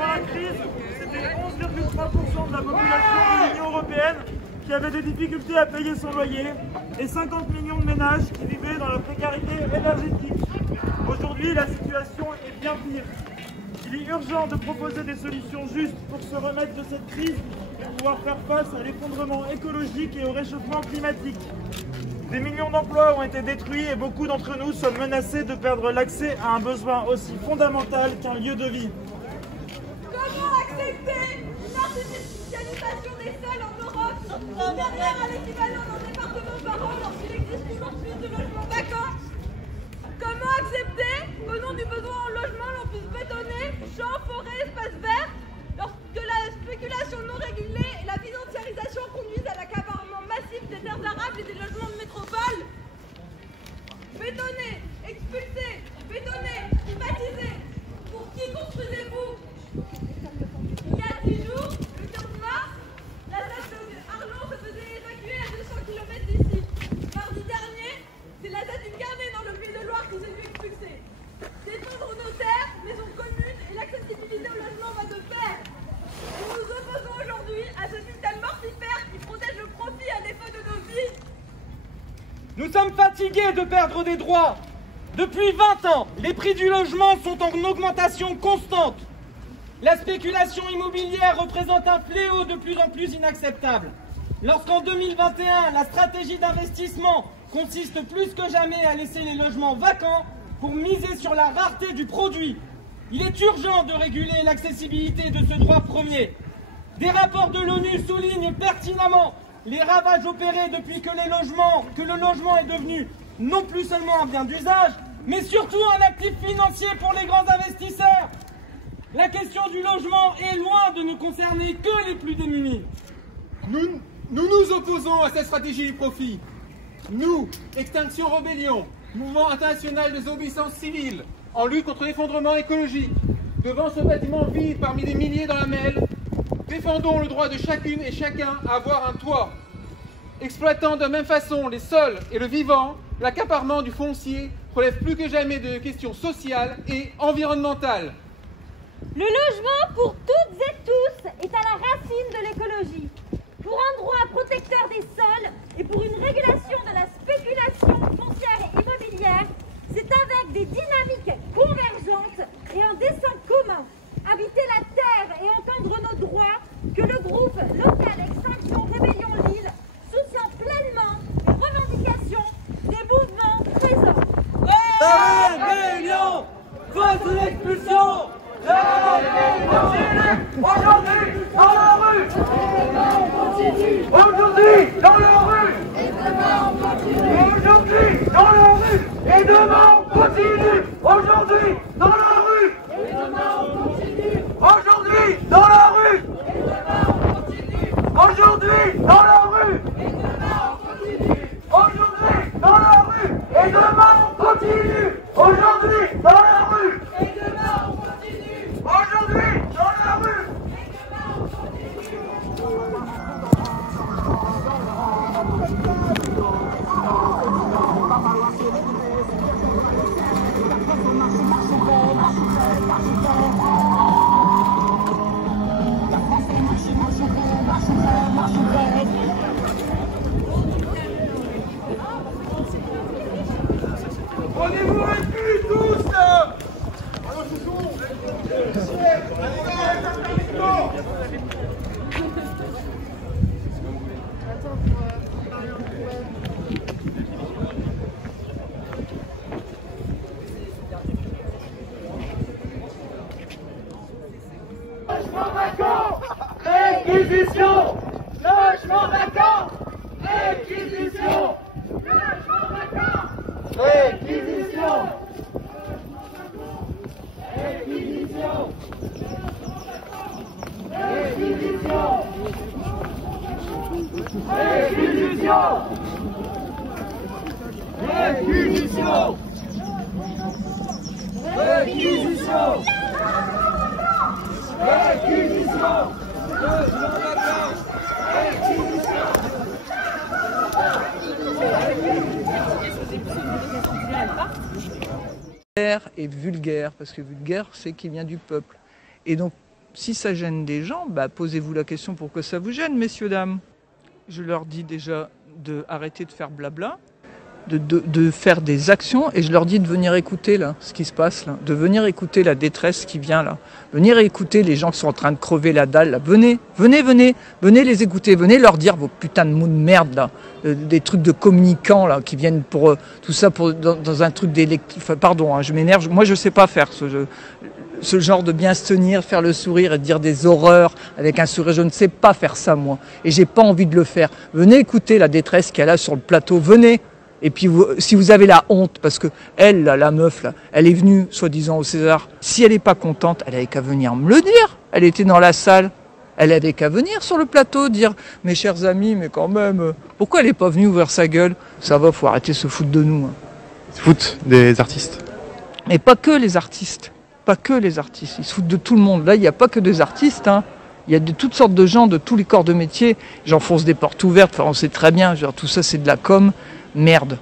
Avant la crise, c'était 11,3% de la population de l'Union européenne qui avait des difficultés à payer son loyer et 50 millions de ménages qui vivaient dans la précarité énergétique. Aujourd'hui, la situation est bien pire. Il est urgent de proposer des solutions justes pour se remettre de cette crise et pouvoir faire face à l'effondrement écologique et au réchauffement climatique. Des millions d'emplois ont été détruits et beaucoup d'entre nous sommes menacés de perdre l'accès à un besoin aussi fondamental qu'un lieu de vie. Comment accepter une artificialisation des sols en Europe supérieure à l'équivalent d'un département par an lorsqu'il existe toujours plus de logements vacants? Comment accepter qu'au nom du besoin en logement, l'on puisse bétonner champs, forêts, espaces verts lorsque la spéculation non régulée et la financiarisation conduisent à l'accaparement massif des terres arables et des logements de métropole? Bétonner, expulser, bétonner, privatiser. Pour qui construisez-vous? Il y a 10 jours, le 15 mars, la station de Arlon se faisait évacuer à 200 km d'ici. Mardi dernier, c'est la date du Carnet dans le Pays de Loire qui s'est vu expulser. Défendre nos terres, maisons communes et l'accessibilité au logement va de pair. Nous nous opposons aujourd'hui à ce système mortifère qui protège le profit à défaut de nos vies. Nous sommes fatigués de perdre des droits. Depuis 20 ans, les prix du logement sont en augmentation constante. La spéculation immobilière représente un fléau de plus en plus inacceptable. Lorsqu'en 2021, la stratégie d'investissement consiste plus que jamais à laisser les logements vacants pour miser sur la rareté du produit, il est urgent de réguler l'accessibilité de ce droit premier. Des rapports de l'ONU soulignent pertinemment les ravages opérés depuis que le logement est devenu non plus seulement un bien d'usage, mais surtout un actif financier pour les grands investisseurs. La question du logement est loin de ne concerner que les plus démunis. Nous nous opposons à cette stratégie du profit. Nous, Extinction Rebellion, mouvement international de désobéissance civile, en lutte contre l'effondrement écologique, devant ce bâtiment vide parmi des milliers dans la mêle, défendons le droit de chacune et chacun à avoir un toit. Exploitant de la même façon les sols et le vivant, l'accaparement du foncier relève plus que jamais de questions sociales et environnementales. Le logement pour toutes et tous est à la racine de l'écologie. Pour un droit protecteur des sols et pour une régulation de la spéculation foncière et immobilière, c'est avec des dynamiques convergentes et un dessein commun, habiter la terre et entendre nos droits, que le groupe local Extinction Rebellion Lille soutient pleinement les revendications des mouvements présents. Rébellion, face à l'expulsion. Aujourd'hui, dans la rue! Aujourd'hui, dans la rue! Aujourd'hui, dans la rue! Et demain, on continue! Aujourd'hui, dans la rue! Et demain, on continue! Aujourd'hui, dans la rue! Et demain, on continue! Aujourd'hui, dans la rue! Et demain, on continue! Aujourd'hui, dans la rue! Et demain, on continue! Aujourd'hui, dans la rue! Et demain, on continue! Aujourd'hui, dans la rue! Et demain, on continue! Prenez-vous un cul tous! Logement vacant! Réquisition! Logement vacant! Réquisition! Logement vacant! Réquisition! Réquisition! Réquisition! Réquisition! Réquisition! Réquisition! Réquisition! Est vulgaire, parce que vulgaire, c'est qu'il vient du peuple. Et donc, Si ça gêne des gens, posez-vous la question pourquoi ça vous gêne, messieurs, dames. Je leur dis déjà d'arrêter de faire blabla, de faire des actions, et je leur dis de venir écouter là, ce qui se passe là, de venir écouter la détresse qui vient là, venir écouter les gens qui sont en train de crever la dalle là. Venez les écouter, venez leur dire vos putains de mots de merde là, des trucs de communicants là qui viennent pour tout ça dans un truc d'électif. Pardon, hein, je m'énerve, moi je sais pas faire ce genre de bien se tenir, faire le sourire et dire des horreurs avec un sourire. Je ne sais pas faire ça moi, et j'ai pas envie de le faire. Venez écouter la détresse qu'il y a là sur le plateau, venez. Et puis, si vous avez la honte, parce que elle, là, la meuf, là, elle est venue, soi-disant, au César. Si elle n'est pas contente, elle avait qu'à venir me le dire. Elle était dans la salle. Elle avait qu'à venir sur le plateau, dire « Mes chers amis, mais quand même, pourquoi elle n'est pas venue ouvrir sa gueule ?» Ça va, faut arrêter de se foutre de nous. Hein. Ils se foutent des artistes. Mais pas que les artistes. Pas que les artistes. Ils se foutent de tout le monde. Là, il n'y a pas que des artistes, hein. Il y a toutes sortes de gens de tous les corps de métier. J'enfonce des portes ouvertes. Enfin, on sait très bien. Genre, tout ça, c'est de la com'. Merde.